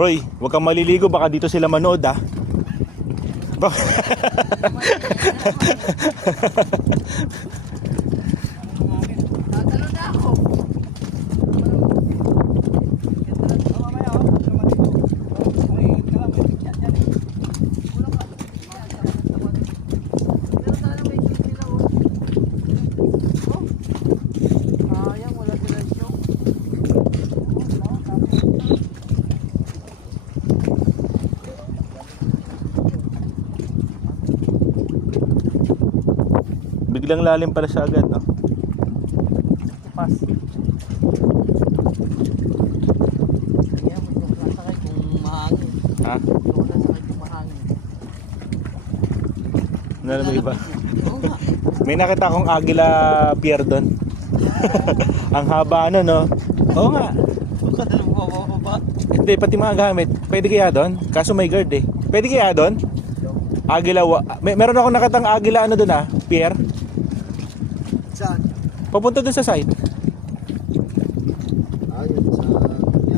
Roy, huwag kang maliligo, baka dito sila manood ah. Tatalo na ako. Sayang, wala sila show. Biglang lalim pala siya agad, no? Pas. Kaya mo yung nasakay kung mahangin. Ha? Yung nasakay kung mahangin. Ano na ba iba? Oo nga. May nakita akong Agila pier doon. Ang haba ano, no? Oo nga. Alam mo ba? Hindi, pati mga gamit. Pwede kaya doon? Kaso may guard eh. Pwede kaya doon? Agila, meron akong nakatang Agila ano doon ah, pier. Saan? Papunta doon sa site. Ayun sa...